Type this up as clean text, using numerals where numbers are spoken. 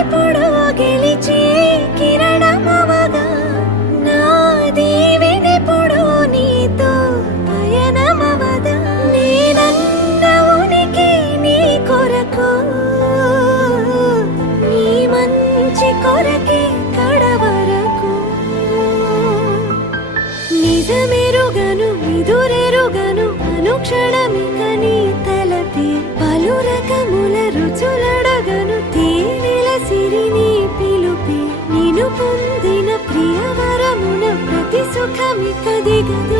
ఎప్పుడు గెలిచి కిరణమవగా నా దీవెనెప్పుడు నీతో పయనమవదా నేనన్న ఉనికి నీ కొరకు నీ మంచి కొరకే కడవరకు నిజమెరుగను నిదురెరుగను అనుక్షణమిక నీ తలపి పలు రకముల రుచులడగను తేనెల సిరి నీ పిలుపి నిను పొందిన ప్రియవరమున ప్రతి సుఖమిక దిగదు